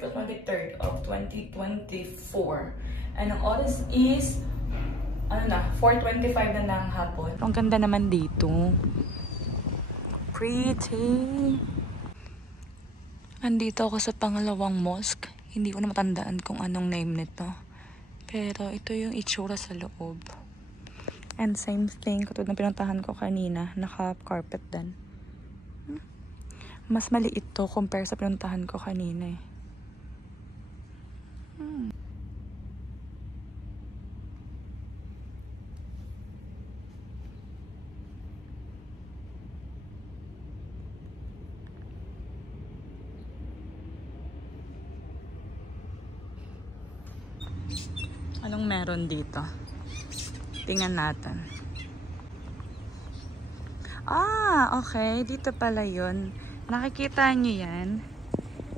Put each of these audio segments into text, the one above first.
April 23rd of 2024. And ang oras is, 4:25 na ng hapon. Ang ganda naman dito. Pretty. Andito ako sa pangalawang mosque. Hindi ko na matandaan kung anong name nito. Pero ito yung itsura sa loob. And same thing, katulad ng pinuntahan ko kanina, naka-carpet din. Mas maliit to compare sa pinuntahan ko kanina eh. Anong meron dito? Tingnan natin. Okay. Dito pala yun. Nakikita nyo yan?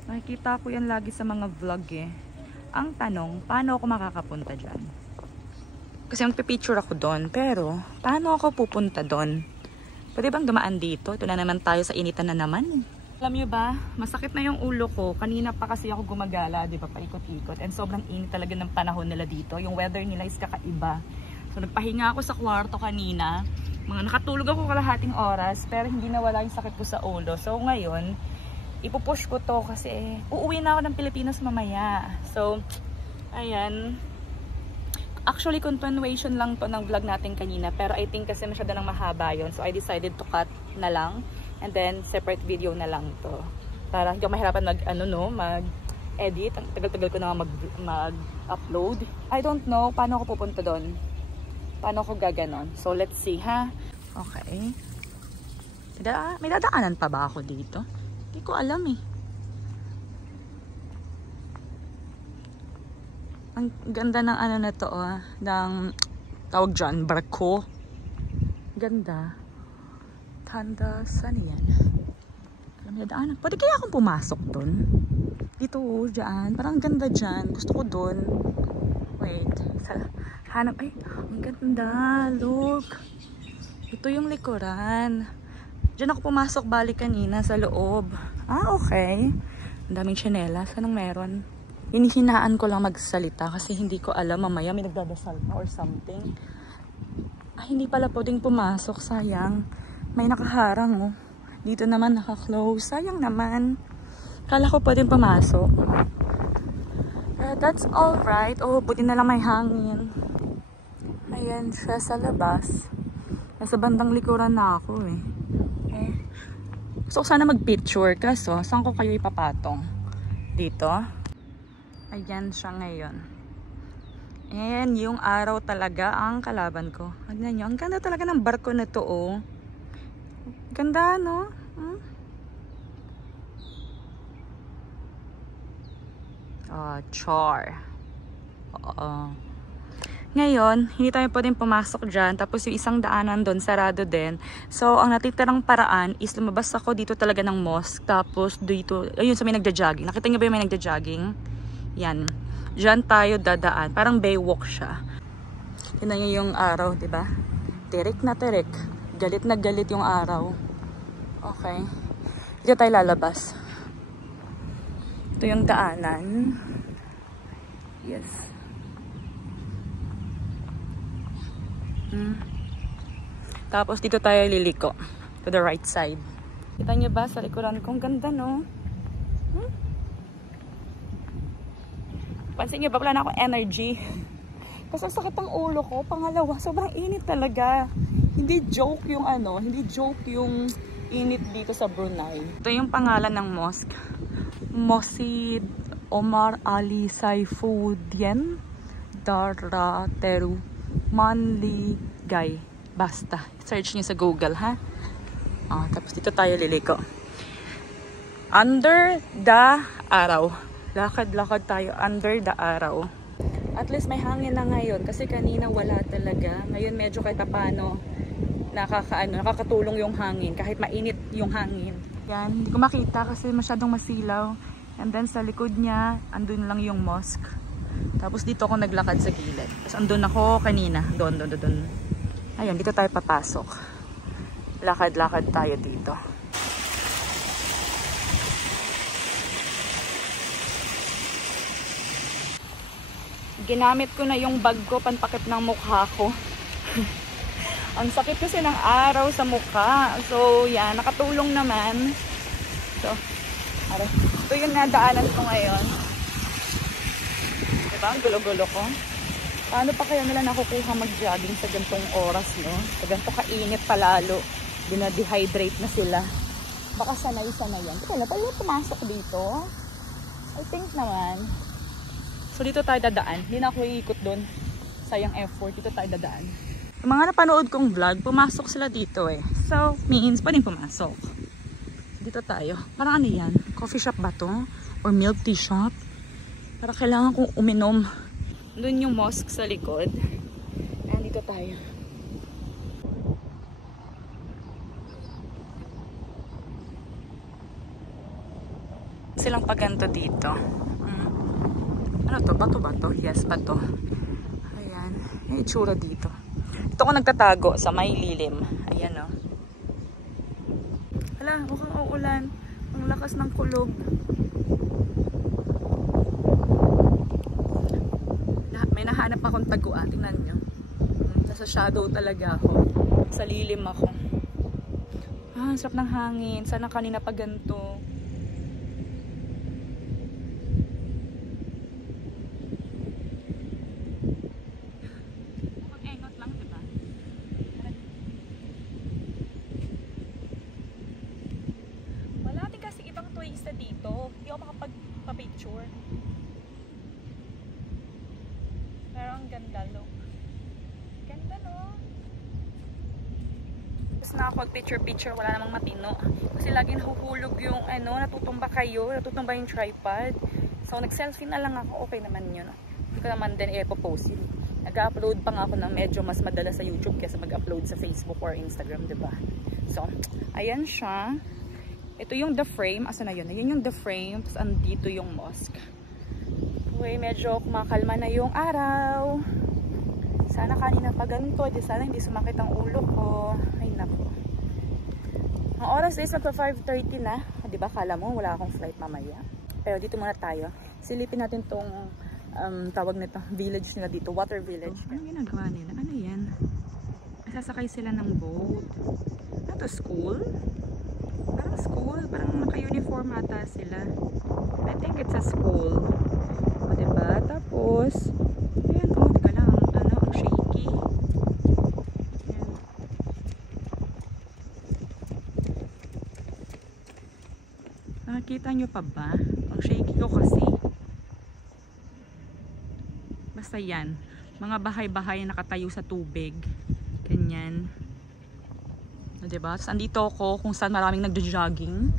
Nakikita ko yan lagi sa mga vlog eh. Ang tanong, paano ako makakapunta dyan? Kasi magpipicture ako doon. Pero, paano ako pupunta doon? Pwede bang dumaan dito? Ito na naman tayo sa initan na naman. Alam nyo ba, masakit na yung ulo ko. Kanina pa kasi ako gumagala, di ba, paikot-ikot. And sobrang init talaga ng panahon nila dito. Yung weather nila is kakaiba. So nagpahinga ako sa kwarto kanina. Nakatulog ako kalahating oras, pero hindi nawala yung sakit ko sa ulo. So ngayon, ipupush ko to kasi uuwi na ako ng Pilipinas mamaya. So, ayan. Actually, continuation lang to ng vlog natin kanina. Pero I think kasi masyado nang mahaba yun. So I decided to cut na lang. And then, separate video na lang to. Para hindi ako mahirapan mag-edit. Ang tagal-tagal ko na mag-upload. I don't know paano ako pupunta doon. Paano ako gaganon. So, let's see, ha? Okay. May dadaanan pa ba ako dito? Hindi ko alam, eh. Ang ganda ng ano na to, ng tawag dyan, barko. Ganda. Handa, saan yan? Alam niya daan. Pwede kaya akong pumasok dun? Dito, dyan. Parang ganda dyan. Gusto ko dun. Wait. Hanap. Ay, ang ganda. Look. Ito yung likuran. Diyan ako pumasok balik kanina sa loob. Okay. Ang daming tsinelas. Anong meron? Hinihinaan ko lang magsalita kasi hindi ko alam. Mamaya may nagdadasal na or something. Hindi pala pwedeng pumasok. Sayang. May nakaharang, oh. Dito naman naka-close. Sayang naman. Kala ko pwedeng pumasok. That's alright. Buti na lang may hangin. Ayan siya sa labas. Nasa bandang likuran na ako, eh. So, sana mag-picture. Kaso, saan ko kayo ipapatong? Dito. Ayan siya ngayon. Ayan, yung araw talaga ang kalaban ko. Tignan nyo, ang ganda talaga ng barko na to, oh. Ganda, no? Char. Ngayon, hindi tayo pwedeng pumasok dyan. Tapos yung isang daanan doon, sarado din. So, ang natitirang paraan is lumabas ako dito talaga ng mosque. Tapos dito, ayun sa may nagja-jogging. Nakita niyo ba yung may nagja-jogging? Yan. Diyan tayo dadaan. Parang baywalk siya. Tignan niyo yung araw, diba? Tirik na tirik. Galit na galit yung araw. Okay. Dito tayo lalabas. Ito yung daanan. Yes. Tapos dito tayo liliko. To the right side. Kita nyo ba sa likuran ko? Ang ganda, no? Pansin nyo ba? Wala na akong energy. Kasi sakit ang ulo ko. Pangalawa, sobrang init talaga. Hindi joke yung hindi joke yung init dito sa Brunei. Ito yung pangalan ng mosque. Masjid Omar Ali Saifuddin Dara Teru Manligay. Basta. Search nyo sa Google, ha? Tapos dito tayo liliko. Under the araw. Lakad-lakad tayo under the araw. At least may hangin na ngayon kasi kanina wala talaga. Ngayon medyo kahit paano nakakatulong yung hangin kahit mainit yung hangin. Yan, hindi ko makita kasi masyadong masilaw. And then sa likod niya, andun lang yung mosque. Tapos dito ako naglakad sa gilid. Tapos andun ako kanina, doon. Ayun, dito tayo papasok. Lakad-lakad tayo dito. Ginamit ko na yung bag ko pantakip ng mukha ko. Ang sakit kasi ng araw sa mukha. So, yan. Nakatulong naman. So, ito yung nadaanan ko ngayon. Diba? Ang gulo-gulo ko. Paano pa kaya nila nakukuha mag-jogging sa gantong oras, no? Sa gantong kainit palalo. Dina-dehydrate na sila. Baka sanay-sanay yan. Kaya pala pumasok dito. I think naman. So, dito tayo dadaan. Hindi na ako iikot doon. Sayang effort. Dito tayo dadaan. Yung mga napanood kong vlog, pumasok sila dito eh. So, means pwedeng pumasok. Dito tayo. Parang ano yan? Coffee shop ba to? Or milk tea shop? Parang kailangan kong uminom. Doon yung mosque sa likod. And dito tayo. Silang paganto dito. Ano to? Bato-bato? Yes, bato. Ayan. Yung itsura dito. Ito ko nagtatago sa may lilim. Ayan o. Hala, mukhang uulan. Ang lakas ng kulog. May nahanap akong taguan. Tingnan nyo. Nasa shadow talaga ako. Sa lilim ako. Ang sarap ng hangin. Sana kanina pa ganito. Dito, hindi ako makapagpa-picture. Pero ang ganda, look. Ganda, no? Tapos na ako picture-picture, wala namang matino. Kasi lagi nahuhulog yung, natutumba kayo, natutumba yung tripod. So, nag-selfie na lang ako, okay naman yun. Hindi ko naman din i-post yun. Nag-upload pa nga ako ng medyo mas madala sa YouTube kaysa mag-upload sa Facebook or Instagram, diba? So, ayan siya. Ito yung the frame. Asa na yun? Ayun yung the frame. Tapos andito yung mosque. Okay, medyo kumakalma na yung araw. Sana kanina pa ganito. Sana hindi sumakit ang ulo ko. Ay nako. Ang oras is magpa 5:30 na. Diba kala mo wala akong flight mamaya. Pero dito muna tayo. Silipin natin tong tawag nito. Village nila dito. Water village. Ano ginagawa nila? Ano yan? Sasakay sila ng boat. Ito school? Parang school, parang naka-uniform ata sila. I think it's a school. O, diba? Tapos, ayan, teka lang, ang shaky. Ayan. Nakikita nyo pa ba? Ang shaky ko kasi. Basta yan. Mga bahay-bahay na nakatayo sa tubig. Ganyan. Diba? Tapos andito ako kung saan maraming nagjo-jogging.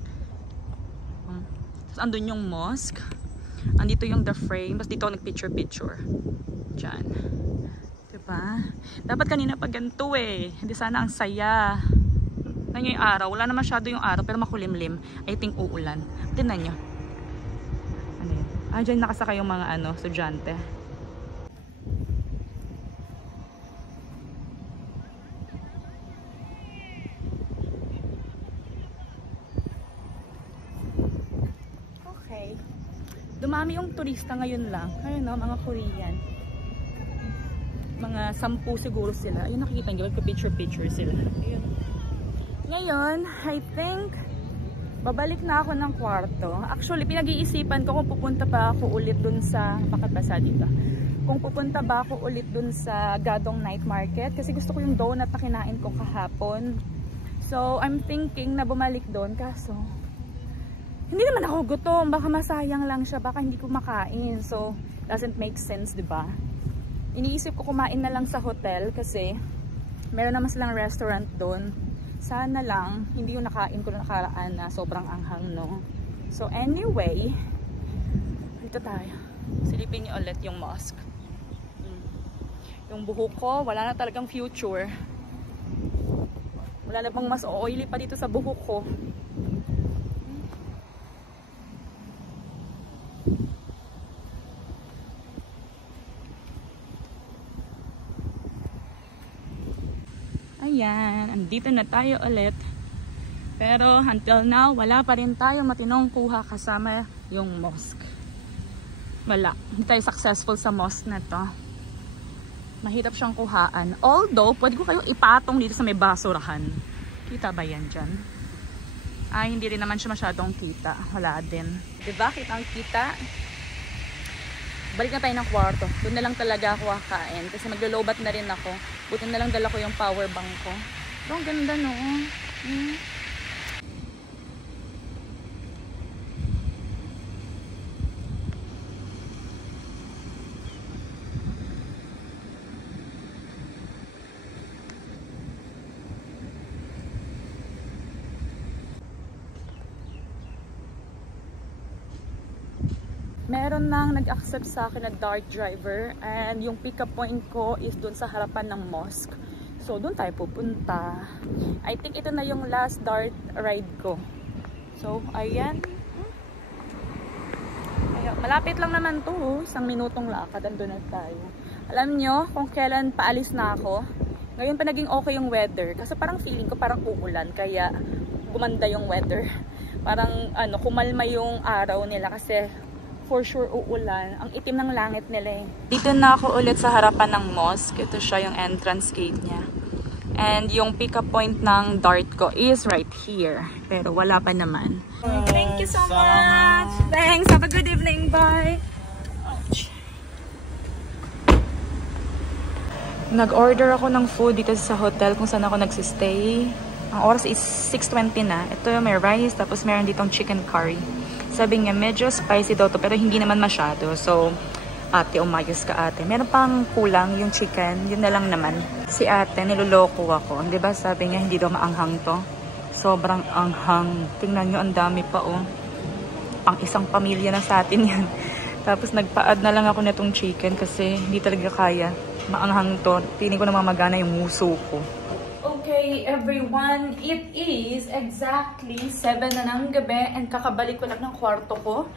Tapos andun yung mosque. Andito yung the frame. Tapos dito ako nag-picture-picture. Diyan. Diba? Dapat kanina pa ganito eh. Hindi sana ang saya. Tignan nyo yung araw. Wala na masyado yung araw pero makulimlim. I think uulan. Tignan nyo. Ano yun? Dyan nakasakay yung mga estudyante. Dumami yung turista ngayon lang. Ayun no, mga Korean. Mga 10 siguro sila. Ayun, nakikita nyo, picture sila. Ayun. Ngayon, I think, babalik na ako ng kwarto. Actually, pinag-iisipan ko kung pupunta pa ako ulit dun sa, bakit basa dito? Kung pupunta ba ako ulit dun sa Gadong Night Market. Kasi gusto ko yung donut na kinain ko kahapon. So, I'm thinking na bumalik doon. Kaso, hindi naman ako gutom, baka masayang lang siya, baka hindi ko makain. So, doesn't make sense, 'di ba? Iniisip ko kumain na lang sa hotel kasi meron naman silang restaurant doon. Sana lang hindi yung nakain ko na nakaraan na sobrang anghang, no. So, anyway, dito tayo. Silipin niyo ulit yung mosque. Yung buhok ko, wala na talagang future. Wala na bang mas oily pa dito sa buhok ko. Ayan, andito na tayo ulit. Pero until now, wala pa rin tayo matinong kuha kasama yung mosque. Wala. Hindi tayo successful sa mosque na to. Mahirap siyang kuhaan. Although, pwede ko kayong ipatong dito sa may basurahan. Kita ba yan dyan? Ay, hindi rin naman siya masyadong kita. Wala din. Diba? Kita ang kita. Balik na tayo ng kwarto. Doon na lang talaga ako kakain. Kasi maglolobat na rin ako. Buti na lang dala ko yung power bank ko. Pero ang ganda no. Meron nang nag-accept sa akin na dart driver and yung pick-up point ko is dun sa harapan ng mosque. So, dun tayo pupunta. I think ito na yung last dart ride ko. So, ayan. Malapit lang naman to. Isang minutong lakad. Andun na tayo. Alam nyo kung kailan paalis na ako? Ngayon pa naging okay yung weather. Kasi parang feeling ko parang uulan. Kaya gumanda yung weather. Parang kumalma yung araw nila kasi for sure uulan. Ang itim ng langit nila eh. Dito na ako ulit sa harapan ng mosque. Ito siya yung entrance gate niya. And yung pick-up point ng dart ko is right here. Pero wala pa naman. Thank you so much! Thanks! Have a good evening! Bye! Nag-order ako ng food dito sa hotel kung saan ako nagsistay. Ang oras is 6:20 na. Ito may rice, tapos meron ditong chicken curry. Sabi niya, medyo spicy daw to, pero hindi naman masyado. So, ate, umayos ka ate. Meron pang kulang yung chicken, yun na lang naman. Si ate, niloloko ako. Diba sabi niya, hindi daw maanghang to. Sobrang anghang. Tingnan nyo, ang dami pa oh. Pang isang pamilya na sa atin yan. Tapos nagpa-add na lang ako netong chicken kasi hindi talaga kaya. Maanghang to. Piling ko na mamagana yung muso ko. Okay, everyone, it is exactly 7 na ng gabi and kakabalik ko lang ng kwarto ko.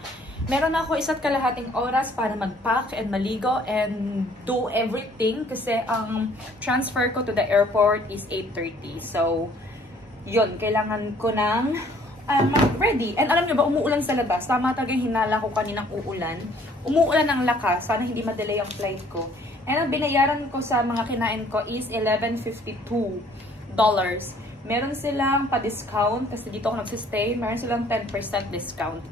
Meron ako 1.5 oras para mag-pack and maligo and do everything kasi ang transfer ko to the airport is 8:30. So, yun, kailangan ko ng ready. And alam nyo ba, umuulan sa labas. Tama talaga yung hinala ko kaninang uulan. Umuulan ng lakas. Sana hindi madelay ang flight ko. And ang binayaran ko sa mga kinain ko is $11.52. Meron silang pa-discount kasi dito ako nagsistay. Meron silang 10% discount.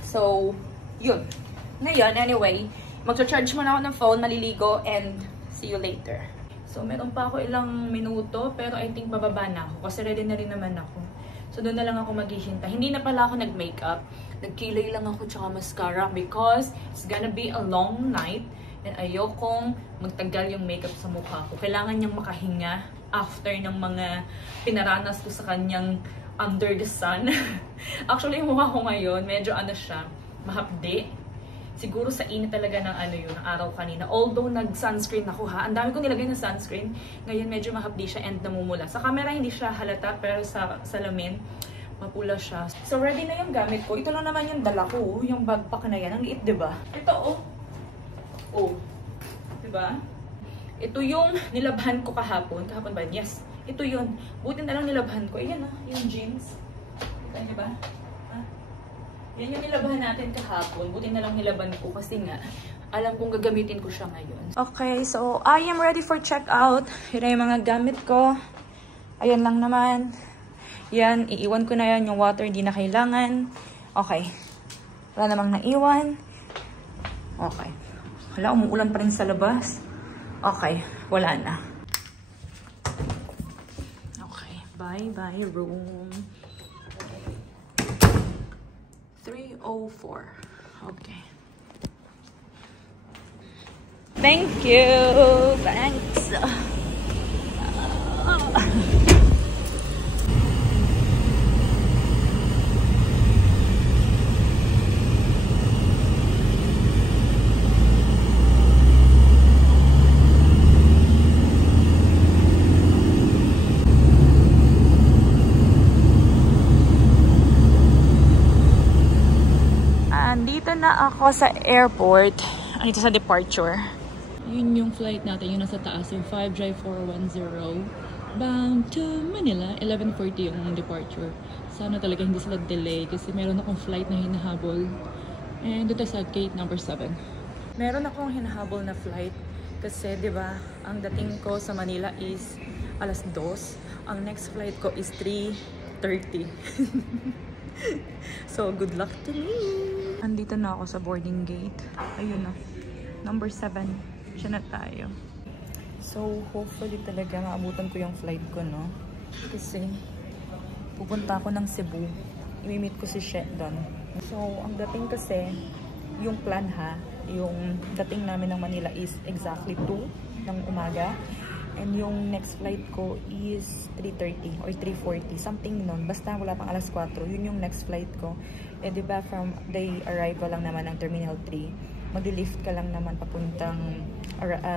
So, yun. Ngayon, anyway, mag-charge muna ako ng phone, maliligo, and see you later. So, meron pa ako ilang minuto, pero I think bababa na ako kasi ready na rin naman ako. So, doon na lang ako maghihintay. Hindi na pala ako nag-makeup. Nagkilay lang ako tsaka mascara because it's gonna be a long night and ayokong magtagal yung makeup sa mukha ko. Kailangan niyang makahinga after ng mga pinaranas ko sa kanyang under the sun. Actually, yung mukha ko ngayon, medyo siya, mahapdi. Siguro sa init talaga ng ng araw kanina. Although nag-sunscreen ako ha. Ang dami ko nilagay na sunscreen. Ngayon medyo mahapdi siya and namumula. Sa camera hindi siya halata pero sa salamin mapula siya. So ready na yung gamit ko. Ito lang naman yung dala ko. Yung backpack na yan. Ang liit, diba? Ito oh. Oh. Diba? Ito yung nilabhan ko kahapon. Kahapon ba? Yes. Ito yun. Buti na lang nilabhan ko. Ayan oh. Yung jeans. Kita niyo ba? Yan yung nilabhan natin kahapon. Buti na lang nilaban ko kasi nga alam kong gagamitin ko siya ngayon. Okay, so I am ready for checkout. Yun na yung mga gamit ko. Ayan lang naman. Yan, iiwan ko na yan. Yung water hindi na kailangan. Okay. Wala namang naiwan. Okay. Wala, umuulan pa rin sa labas. Okay, wala na. Okay, bye-bye room. 304. Okay. Thank you. Thanks. Andito na ako sa airport. Andito sa departure. Yun yung flight natin. Yung nasa taas. Yung 5 Drive 410. Bound to Manila. 11:40 yung departure. Sana talaga hindi sila delay. Kasi meron akong flight na hinahabol. And dito sa gate number 7. Meron akong hinahabol na flight kasi 'di ba, ang dating ko sa Manila is alas 2. Ang next flight ko is 3:30. So, good luck to me! Andito na ako sa boarding gate. Ayun na. Number 7. Siya na tayo. So, hopefully talaga maabutan ko yung flight ko, no? Kasi, pupunta ako ng Cebu. I-meet ko si She doon. So, ang dating kasi, yung plan ha, yung dating namin ng Manila is exactly 2 ng umaga. And yung next flight ko is 3:30 or 3:40. Something nun. Basta wala pang alas 4. Yun yung next flight ko. Eh, diba from the arrival lang naman ng Terminal 3, mag-lift ka lang naman papuntang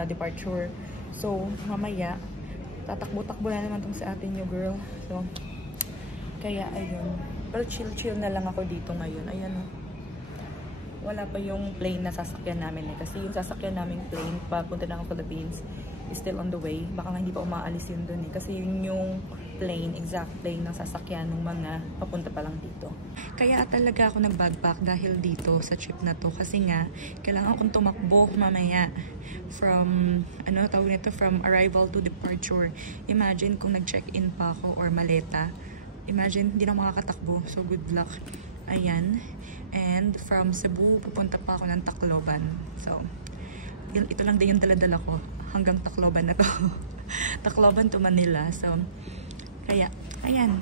departure. So, mamaya, tatakbo-takbo na naman tong sa atin yung girl. So, kaya ayun. Pero chill-chill na lang ako dito ngayon. Ayan o. Wala pa yung plane na sasakyan namin eh. Kasi yung sasakyan namin plane papunta na ng Philippines is still on the way. Baka nga hindi pa umaalis yun dun eh. Kasi yun yung plane, exact plane ng sasakyan ng mga papunta pa lang dito. Kaya talaga ako nag-backpack dahil dito sa trip na to. Kasi nga, kailangan akong tumakbo mamaya from, tawag nito, from arrival to departure. Imagine kung nag-check-in pa ako or maleta. Imagine, hindi na makakatakbo. So, good luck. Ayan. And from Cebu, pupunta pa ako ng Tacloban. So, ito lang din yung dala-dala ko. Hanggang Tacloban na to. Tacloban to Manila. So, kaya, ayan.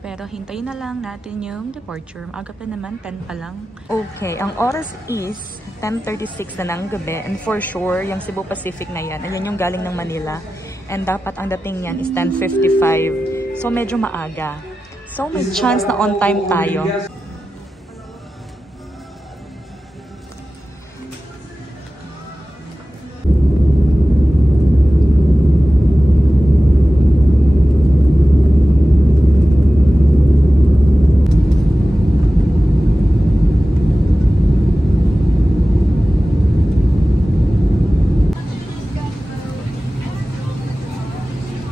Pero hintayin na lang natin yung departure. Maaga pa naman, 10 pa lang. Okay, ang oras is 10:36 na ng gabi. And for sure, yung Cebu Pacific na yan. Ayan yung galing ng Manila. And dapat ang dating yan is 10:55. So, medyo maaga. So, may chance na on time tayo.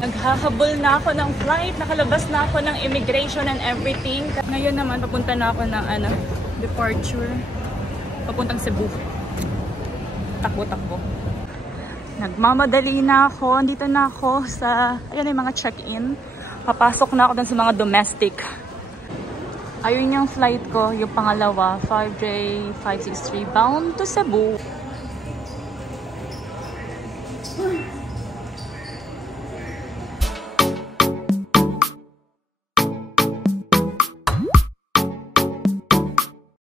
Naghahabol na ako ng flight, nakalabas na ako ng immigration and everything. Ngayon naman, papunta na ako ng departure. Papuntang Cebu. Takbo-takbo. Nagmamadali na ako. Andito na ako sa, ayan yung mga check-in. Papasok na ako dun sa mga domestic. Ayun yung flight ko, yung pangalawa, 5J563 bound to Cebu.